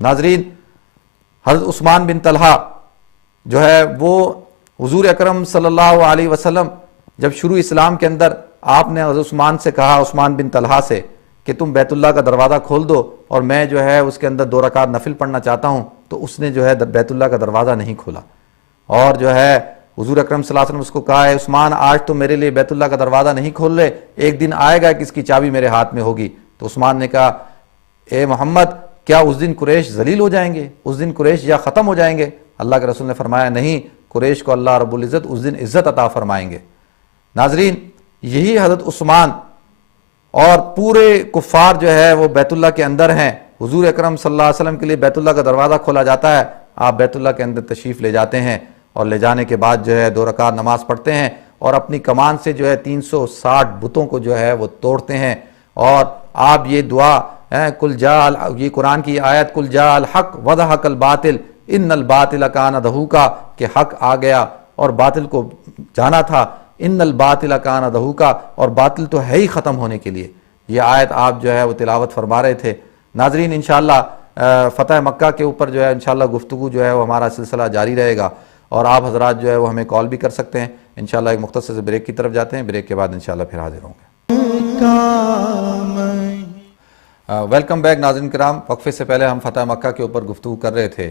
ناظرین، حضرت عثمان بن طلحہ جو ہے وہ حضور اکرم صلی اللہ علیہ وسلم جب شروع اسلام کے اندر آپ نے حضرت عثمان سے کہا، عثمان بن طلحہ سے، کہ تم بیت اللہ کا دروازہ کھول دو اور میں جو ہے اس کے اندر 2 رکعت نفل پڑھنا چاہتا ہوں، تو اس نے جو ہے بیت اللہ کا دروازہ نہیں کھولا، اور جو ہے حضور اکرم صلی اللہ علیہ وسلم اس کو کہا ہے عثمان آج تو میرے لیے بیت اللہ کا دروازہ نہیں کھول رہے، ایک دن آئے گا کہ اس کی چابی میرے ہاتھ میں ہوگی۔ تو عثمان نے کہا اے محمد کیا اس دن قریش ذلیل ہو جائیں گے، اس دن قریش یا ختم ہو جائیں گے؟ اللہ کے رسول نے فرمایا نہیں، قریش کو اللہ رب العزت اس دن عزت عطا فرمائیں گے۔ ناظرین، یہی حضرت عثمان اور پورے کفار جو ہے وہ بیت اللہ کے اندر ہیں، حضور اکرم صلی اللہ علیہ وسلم کے لیے بیت اللہ کا دروازہ کھولا جاتا ہے، آپ بیت اللہ کے اندر تشریف لے جاتے ہیں اور لے جانے کے بعد جو ہے 2 رکعت نماز پڑھتے ہیں اور اپنی کمان سے جو ہے 360 بتوں کو جو ہے وہ توڑتے ہیں، اور آپ یہ دعا کل جاء، یہ قرآن کی آیت کل جاء الحق وزہق الباطل ان الباطل کان زہوقا، کہ حق آ گیا اور باطل کو جانا تھا، ان الباطل کان زہوقا، اور باطل تو ہے ہی ختم ہونے کے لیے۔ یہ آیت آپ جو ہے وہ تلاوت فرما رہے تھے۔ ناظرین، انشاءاللہ فتح مکہ کے اوپر جو ہے انشاءاللہ گفتگو جو ہے وہ ہمارا سلسلہ جاری رہے گا، اور آپ حضرات جو ہے وہ ہمیں کال بھی کر سکتے ہیں۔ انشاءاللہ ایک مختصر سے بریک کی طرف جاتے ہیں، بریک کے بعد انشاءاللہ پھر حاضر ہوں گے۔ ویلکم بیک ناظرین کرام، وقفے سے پہلے ہم فتح مکہ کے اوپر گفتگو کر رہے تھے۔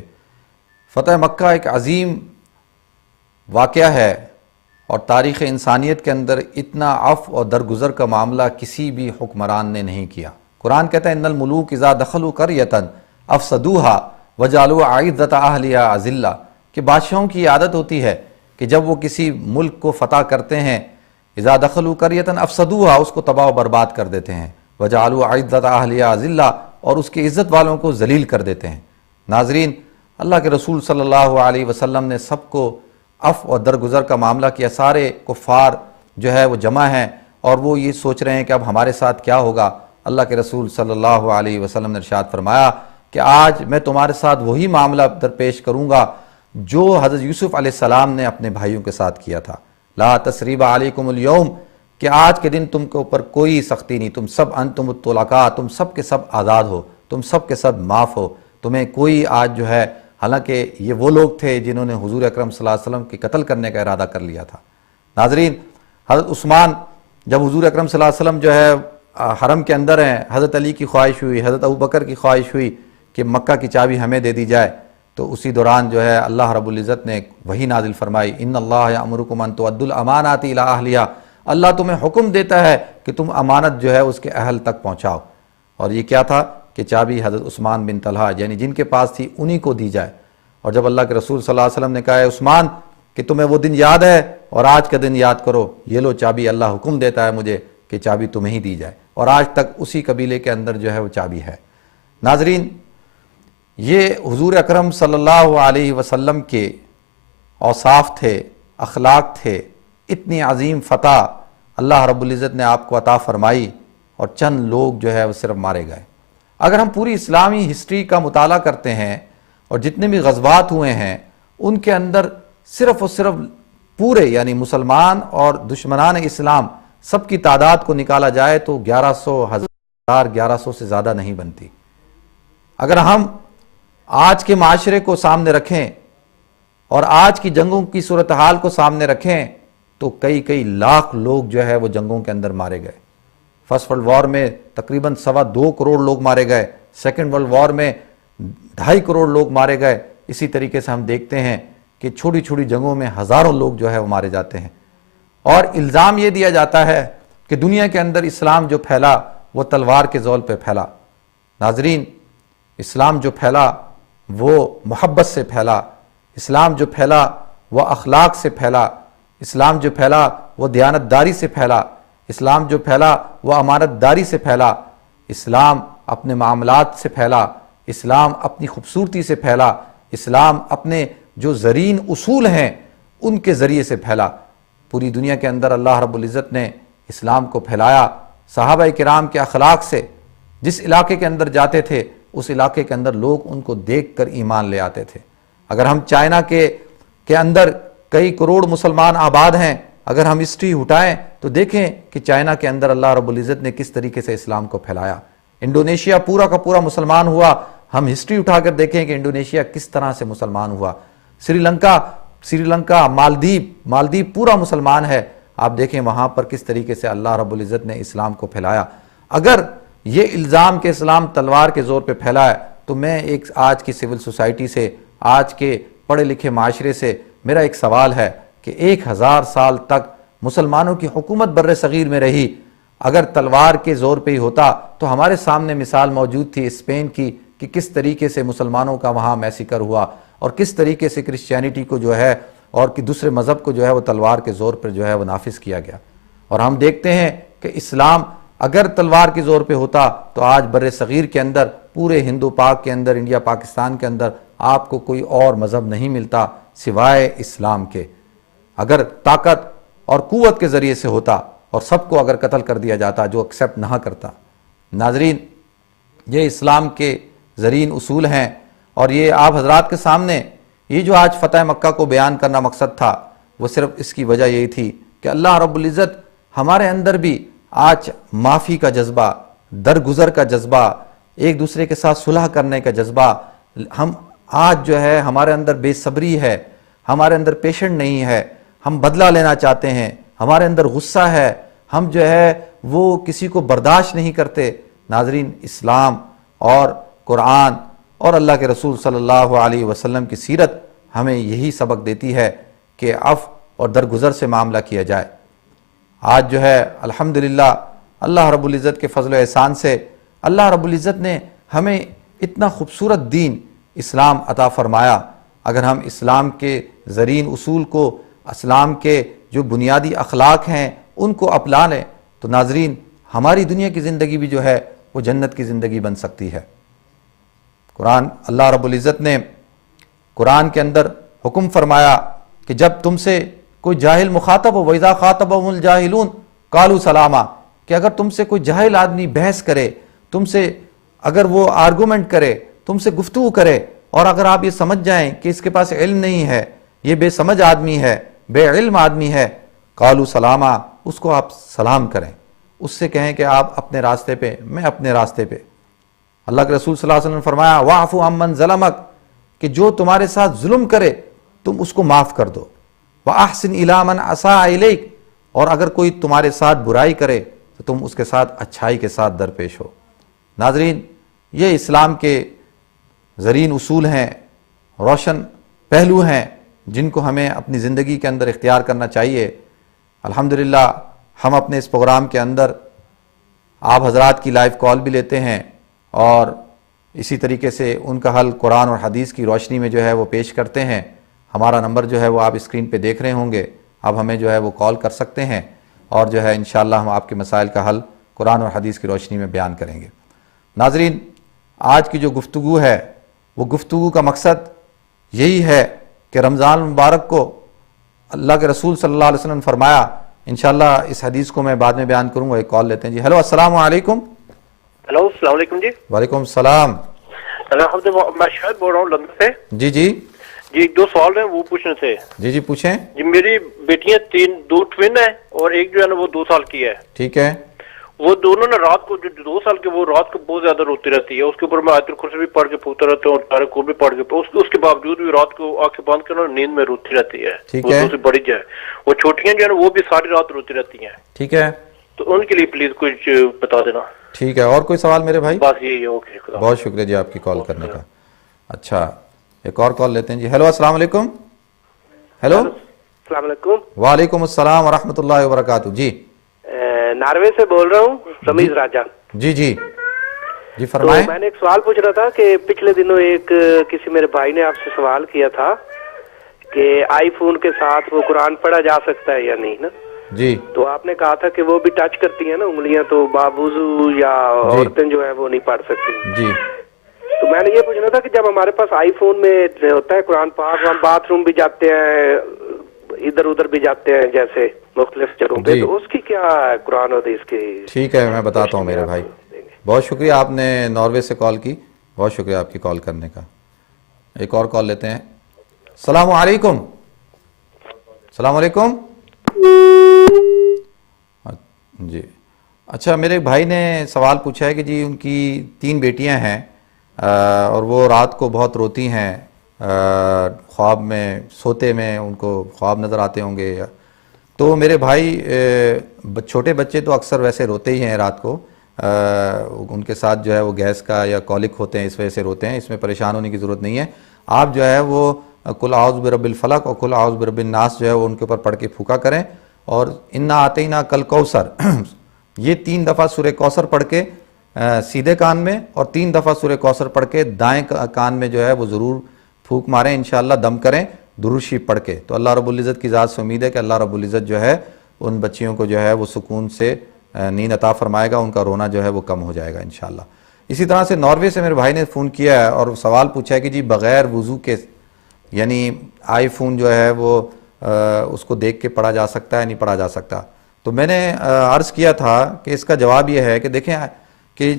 فتح مکہ ایک عظیم واقعہ ہے، اور تاریخ انسانیت کے اندر اتنا عفو اور درگزر کا معاملہ کسی بھی حکمران نے نہیں کیا۔ قرآن کہتا ہے ان الملوک اذا دخلوا قریۃ افسدوها وجعلوا اعزۃ اہلھا اذلہ، کہ بادشاہوں کی عادت ہوتی ہے کہ جب وہ کسی ملک کو فتح کرتے ہیں، اذا دخلوا قریۃ افسدوها، اس کو تباہ و برباد کر دیتے ہیں، وجعلوا اعزۃ اہلھا اذلہ، اور اس کی عزت والوں کو ذلیل کر دیتے ہیں۔ ناظرین، اللہ کے رسول صلی اللہ علیہ وسلم نے سب کو عفو اور درگزر کا معاملہ کیا۔ سارے کفار جو ہے وہ جمع ہیں اور وہ یہ سوچ رہے ہیں کہ اب ہمارے ساتھ کیا ہوگا۔ اللہ کے رسول صلی اللہ علیہ وسلم نے ارشاد فرمایا کہ آج میں تمہارے ساتھ وہی معاملہ درپیش کروں گا جو حضرت یوسف علیہ السلام نے اپنے بھائیوں کے ساتھ کیا تھا۔ لا تثریب علیکم اليوم، کہ آج کے دن تم کے اوپر کوئی سختی نہیں، تم سب انتم الطلقاء، تم سب کے سب آزاد ہو، تم سب کے سب معاف ہو، تمہیں کوئی آج جو ہے، حالانکہ یہ وہ لوگ تھے جنہوں نے حضور اکرم صلی اللہ علیہ وسلم کی قتل کرنے کا ارادہ کر لیا تھا۔ ناظرین، حضرت عثمان جب حضور اکرم صلی اللہ علیہ وسلم جو ہے حرم کے اندر ہیں، حضرت علی کی خواہش ہوئی، حضرت ابوبکر کی خواہش ہوئی کہ مکہ کی چابی ہمیں دے دی جائے، تو اسی دوران جو ہے اللہ رب العزت نے وحی نازل فرمائی ان اللہ یأمرکم ان تؤدوا الامانات الی اہلھا، اللہ تمہیں حکم دیتا ہے کہ تم امانت جو ہے اس کے اہل تک پہنچاؤ۔ اور یہ کیا تھا کہ چابی حضرت عثمان بن طلحہ یعنی جن کے پاس تھی انہی کو دی جائے۔ اور جب اللہ کے رسول صلی اللہ علیہ وسلم نے کہا ہے عثمان کہ تمہیں وہ دن یاد ہے اور آج کا دن یاد کرو، یہ لو چابی، اللہ حکم دیتا ہے مجھے کہ چابی تمہیں ہی دی جائے، اور آج تک اسی قبیلے کے اندر جو ہے وہ چابی ہے۔ ناظرین، یہ حضور اکرم صلی اللہ علیہ وسلم کے اوصاف تھے، اخلاق تھے، اتنی عظیم فتح اللہ رب العزت نے آپ کو عطا فرمائی، اور چند لوگ جو ہے وہ صرف مارے گئے۔ اگر ہم پوری اسلامی ہسٹری کا مطالعہ کرتے ہیں اور جتنے بھی غزوات ہوئے ہیں ان کے اندر صرف اور صرف پورے یعنی مسلمان اور دشمنان اسلام سب کی تعداد کو نکالا جائے تو 1100 سے زیادہ نہیں بنتی۔ اگر ہم آج کے معاشرے کو سامنے رکھیں اور آج کی جنگوں کی صورتحال کو سامنے رکھیں تو کئی لاکھ لوگ جو ہے وہ جنگوں کے اندر مارے گئے۔ فرسٹ ورلڈ وار میں تقریباً 2.25 کروڑ لوگ مارے گئے، سیکنڈ ورلڈ وار میں 2.5 کروڑ لوگ مارے گئے۔ اسی طریقے سے ہم دیکھتے ہیں کہ چھوٹی چھوٹی جنگوں میں ہزاروں لوگ جو ہے وہ مارے جاتے ہیں، اور الزام یہ دیا جاتا ہے کہ دنیا کے اندر اسلام جو پھیلا وہ تلوار کے زول پہ پھیلا۔ ناظرین، اسلام جو پھیلا وہ محبت سے پھیلا، اسلام جو پھیلا وہ اخلاق سے پھیلا، اسلام جو پھیلا وہ دیانتداری سے پھیلا، اسلام جو پھیلا وہ امانت داری سے پھیلا، اسلام اپنے معاملات سے پھیلا، اسلام اپنی خوبصورتی سے پھیلا، اسلام اپنے جو زرین اصول ہیں ان کے ذریعے سے پھیلا۔ پوری دنیا کے اندر اللہ رب العزت نے اسلام کو پھیلایا صحابہ کرام کے اخلاق سے۔ جس علاقے کے اندر جاتے تھے اس علاقے کے اندر لوگ ان کو دیکھ کر ایمان لے آتے تھے۔ اگر ہم چائنا کے اندر کئی کروڑ مسلمان آباد ہیں، اگر ہم ہسٹری ہٹائیں تو دیکھیں کہ چائنا کے اندر اللہ رب العزت نے کس طریقے سے اسلام کو پھیلایا۔ انڈونیشیا پورا کا پورا مسلمان ہوا، ہم ہسٹری اٹھا کر دیکھیں کہ انڈونیشیا کس طرح سے مسلمان ہوا، سری لنکا، مالدیپ پورا مسلمان ہے، آپ دیکھیں وہاں پر کس طریقے سے اللہ رب العزت نے اسلام کو پھیلایا۔ اگر یہ الزام کہ اسلام تلوار کے زور پہ پھیلا ہے، تو میں ایک آج کی سول سوسائٹی سے، آج کے پڑھے لکھے معاشرے سے میرا ایک سوال ہے کہ 1000 سال تک مسلمانوں کی حکومت بر صغیر میں رہی، اگر تلوار کے زور پہ ہی ہوتا تو ہمارے سامنے مثال موجود تھی اسپین کی کہ کس طریقے سے مسلمانوں کا وہاں میسیکر ہوا اور کس طریقے سے کرسچینٹی کو جو ہے اور دوسرے مذہب کو جو ہے وہ تلوار کے زور پر جو ہے وہ نافذ کیا گیا۔ اور ہم دیکھتے ہیں کہ اسلام اگر تلوار کے زور پہ ہوتا تو آج بر صغیر کے اندر، پورے ہندو پاک کے اندر، انڈیا پاکستان کے اندر آپ کو کوئی اور مذہب نہیں ملتا سوائے اسلام کے۔ اگر طاقت اور قوت کے ذریعے سے ہوتا اور سب کو اگر قتل کر دیا جاتا جو ایکسیپٹ نہ کرتا۔ ناظرین، یہ اسلام کے زرین اصول ہیں، اور یہ آپ حضرات کے سامنے یہ جو آج فتح مکہ کو بیان کرنا مقصد تھا، وہ صرف اس کی وجہ یہی تھی کہ اللہ رب العزت ہمارے اندر بھی آج معافی کا جذبہ، درگزر کا جذبہ، ایک دوسرے کے ساتھ صلح کرنے کا جذبہ، ہم آج جو ہے ہمارے اندر بے صبری ہے، ہمارے اندر پیشنٹ نہیں ہے، ہم بدلہ لینا چاہتے ہیں، ہمارے اندر غصہ ہے، ہم جو ہے وہ کسی کو برداشت نہیں کرتے۔ ناظرین، اسلام اور قرآن اور اللہ کے رسول صلی اللہ علیہ وسلم کی سیرت ہمیں یہی سبق دیتی ہے کہ عفو اور درگزر سے معاملہ کیا جائے۔ آج جو ہے الحمدللہ اللہ رب العزت کے فضل و احسان سے اللہ رب العزت نے ہمیں اتنا خوبصورت دین اسلام عطا فرمایا۔ اگر ہم اسلام کے زرین اصول کو، اسلام کے جو بنیادی اخلاق ہیں ان کو اپنا لیں تو ناظرین ہماری دنیا کی زندگی بھی جو ہے وہ جنت کی زندگی بن سکتی ہے۔ قرآن، اللہ رب العزت نے قرآن کے اندر حکم فرمایا کہ جب تم سے کوئی جاہل مخاطب ہو، وَإِذَا خَاطَبَهُمُ الْجَاهِلُونَ قَالُوا سَلَامًا، کہ اگر تم سے کوئی جاہل آدمی بحث کرے، تم سے اگر وہ آرگومنٹ کرے، تم سے گفتگو کرے، اور اگر آپ یہ سمجھ جائیں کہ اس کے پاس علم نہیں ہے، یہ بے سمجھ آدمی ہے، بے علم آدمی ہے، قَالُوا سَلَامًا، اس کو آپ سلام کریں، اس سے کہیں کہ آپ اپنے راستے پہ، میں اپنے راستے پہ۔ اللہ کے رسول صلی اللہ علیہ وسلم نے فرمایا وَاعْفُ عَمَّنْ ظَلَمَكَ، کہ جو تمہارے ساتھ ظلم کرے تم اس کو معاف کر دو۔ وَأَحْسِنْ إِلَىٰ مَنْ أَسَاءَ إِلَيْكَ، اور اگر کوئی تمہارے ساتھ برائی کرے تو تم اس کے ساتھ اچھائی کے ساتھ درپیش ہو۔ ناظرین، یہ اسلام کے زرین اصول ہیں، روشن پہلو ہیں جن کو ہمیں اپنی زندگی کے اندر اختیار کرنا چاہیے۔ الحمدللہ ہم اپنے اس پروگرام کے اندر آپ حضرات کی لائیو کال بھی لیتے ہیں، اور اسی طریقے سے ان کا حل قرآن اور حدیث کی روشنی میں جو ہے وہ پیش کرتے ہیں۔ ہمارا نمبر جو ہے وہ آپ اسکرین پہ دیکھ رہے ہوں گے، اب ہمیں جو ہے وہ کال کر سکتے ہیں، اور جو ہے انشاءاللہ ہم آپ کے مسائل کا حل قرآن اور حدیث کی روشنی میں بیان کریں گے۔ ناظرین، آج کی جو گفتگو ہے وہ گفتگو کا مقصد یہی ہے کہ رمضان المبارک کو اللہ کے رسول صلی اللہ علیہ وسلم نے فرمایا، انشاءاللہ اس حدیث کو میں بعد میں بیان کروں گا۔ ایک کال لیتے ہیں جی۔ ہیلو، السلام علیکم۔ ہلو، السلام علیکم جی۔ وعلیکم السلام۔ میں شاید بول رہا ہوں لندن سے۔ جی جی جی، 2 سوال ہیں وہ پوچھنے تھے۔ جی جی پوچھیں۔ جی، میری بیٹیاں 2 ٹوین ہیں اور ایک جو ہے نا وہ 2 سال کی ہے۔ ٹھیک ہے۔ وہ دونوں نا رات کو، جو 2 سال کی، وہ رات کو بہت زیادہ روتی رہتی ہے۔ اس کے اوپر میں آیت الکرسی بھی پڑھ کے پھونکتا رہتا ہوں اور تارے کو بھی پڑھ کے، اس کے باوجود بھی رات کو آنکھیں بند کرنا نیند میں روتی رہتی ہے۔ ٹھیک وہ ہے۔ دوسری بڑی جو ہے، وہ چھوٹیاں جو ہے نا وہ بھی ساری رات روتی رہتی ہیں۔ ٹھیک ہے، تو ان کے لیے پلیز کچھ بتا دینا۔ ٹھیک ہے۔ اور کوئی سوال میرے بھائی؟ بس یہی ہے۔ اوکے، خدا۔ بہت شکریہ جی آپ کی کال کرنے کا۔ اچھا، ایک اور کال لیتے ہیں جی۔ ہیلو، السلام علیکم۔ ہیلو، السلام علیکم۔ وعلیکم السلام ورحمۃ اللہ وبرکاتہ۔ جی ناروے سے بول رہا ہوں، رمیز راجہ۔ جی جی جی تو فرمائیں۔ میں نے ایک سوال پوچھ رہا تھا کہ پچھلے دنوں کسی میرے بھائی نے آپ سے سوال کیا تھا کہ آئی فون کے ساتھ وہ قرآن پڑھا جا سکتا ہے یا نہیں نا؟ جی تو آپ نے کہا تھا کہ وہ بھی ٹچ کرتی ہیں نا انگلیاں، تو باوضو یا عورتیں جو ہے وہ نہیں پڑھ سکتی۔ جی تو میں نے یہ پوچھنا تھا کہ جب ہمارے پاس آئی فون میں ہوتا ہے قرآن پاک، ہم باتھ روم بھی جاتے ہیں، ادھر ادھر بھی جاتے ہیں جیسے مختلف جگہوں پہ، تو اس کی کیا قرآن و حدیث کی؟ ٹھیک ہے، میں بتاتا ہوں میرے بھائی۔ بہت شکریہ، آپ نے ناروے سے کال کی، بہت شکریہ آپ کی کال کرنے کا۔ ایک اور کال لیتے ہیں۔ السلام علیکم۔ السلام علیکم۔ جی اچھا، میرے بھائی نے سوال پوچھا ہے کہ جی ان کی 3 بیٹیاں ہیں اور وہ رات کو بہت روتی ہیں، خواب میں سوتے میں ان کو خواب نظر آتے ہوں گے. تو میرے بھائی چھوٹے بچے تو اکثر ویسے روتے ہی ہیں رات کو، ان کے ساتھ جو ہے وہ گیس کا یا کولک ہوتے ہیں، اس وجہ سے روتے ہیں. اس میں پریشان ہونے کی ضرورت نہیں ہے. آپ جو ہے وہ قل اعوذ برب الفلق اور قل اعوذ برب الناس جو ہے وہ ان کے اوپر پڑھ کے پھونکا کریں. اور انا آتینا کل کوثر یہ 3 دفعہ سورہ کوثر پڑھ کے سیدھے کان میں، اور 3 دفعہ سورہ کوثر پڑھ کے دائیں کان میں جو ہے وہ ضرور پھونک ماریں انشاءاللہ، دم کریں درود شریف پڑھ کے. تو اللہ رب العزت کی ذات سے امید ہے کہ اللہ رب العزت جو ہے ان بچیوں کو جو ہے وہ سکون سے نیند عطا فرمائے گا، ان کا رونا جو ہے وہ کم ہو جائے گا انشاءاللہ. اسی طرح سے ناروے سے میرے بھائی نے فون کیا ہے اور سوال پوچھا ہے کہ جی بغیر وضو کے یعنی آئی فون جو ہے وہ اس کو دیکھ کے پڑھا جا سکتا ہے نہیں پڑھا جا سکتا. تو میں نے عرض کیا تھا کہ اس کا جواب یہ ہے کہ دیکھیں کہ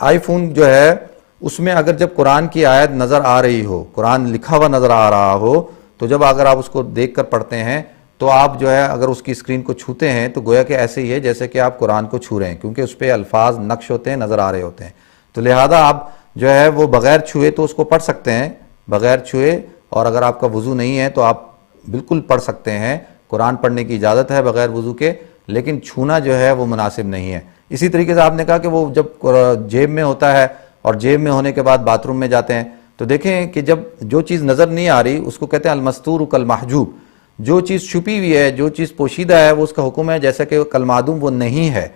آئی فون جو ہے اس میں اگر جب قرآن کی آیت نظر آ رہی ہو، قرآن لکھا ہوا نظر آ رہا ہو، تو جب اگر آپ اس کو دیکھ کر پڑھتے ہیں تو آپ جو ہے اگر اس کی اسکرین کو چھوتے ہیں تو گویا کہ ایسے ہی ہے جیسے کہ آپ قرآن کو چھو رہے ہیں، کیونکہ اس پہ الفاظ نقش ہوتے ہیں، نظر آ رہے ہوتے ہیں. تو لہذا آپ جو ہے وہ بغیر چھوئے تو اس کو پڑھ سکتے ہیں، بغیر چھوئے. اور اگر آپ کا وضو نہیں ہے تو آپ بالکل پڑھ سکتے ہیں، قرآن پڑھنے کی اجازت ہے بغیر وضو کے، لیکن چھونا جو ہے وہ مناسب نہیں ہے. اسی طریقے سے آپ نے کہا کہ وہ جب جیب میں ہوتا ہے اور جیب میں ہونے کے بعد باتھ روم میں جاتے ہیں، تو دیکھیں کہ جب جو چیز نظر نہیں آ رہی اس کو کہتے ہیں المستور کالمحجوب. جو چیز چھپی ہوئی ہے، جو چیز پوشیدہ ہے، وہ اس کا حکم ہے جیسا کہ کالمعدوم وہ نہیں ہے.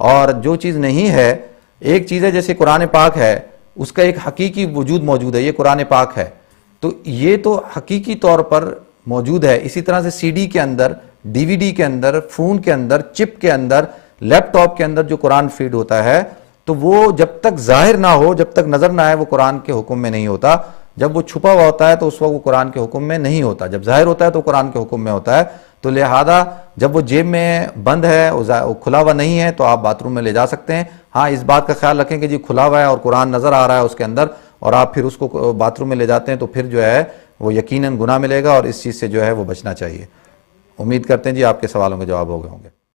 اور جو چیز نہیں ہے، ایک چیز ہے جیسے قرآن پاک ہے، اس کا ایک حقیقی وجود موجود ہے، یہ قرآن پاک ہے، تو یہ تو حقیقی طور پر موجود ہے. اسی طرح سے سی ڈی کے اندر، ڈی وی ڈی کے اندر، فون کے اندر، چپ کے اندر، لیپ ٹاپ کے اندر جو قرآن فیڈ ہوتا ہے تو وہ جب تک ظاہر نہ ہو، جب تک نظر نہ آئے، وہ قرآن کے حکم میں نہیں ہوتا. جب وہ چھپا ہوا ہوتا ہے تو اس وقت وہ قرآن کے حکم میں نہیں ہوتا، جب ظاہر ہوتا ہے تو قرآن کے حکم میں ہوتا ہے. تو لہذا جب وہ جیب میں بند ہے، کھلا ہوا نہیں ہے، تو آپ باتھ روم میں لے جا سکتے ہیں. ہاں اس بات کا خیال رکھیں کہ جی کھلا ہوا ہے اور قرآن نظر آ رہا ہے اس کے اندر، اور آپ پھر اس کو باتھ روم میں لے جاتے ہیں تو پھر جو ہے وہ یقیناً گناہ ملے گا، اور اس چیز سے جو ہے وہ بچنا چاہیے. امید کرتے ہیں جی آپ کے سوالوں کے جواب ہو گئے ہوں گے.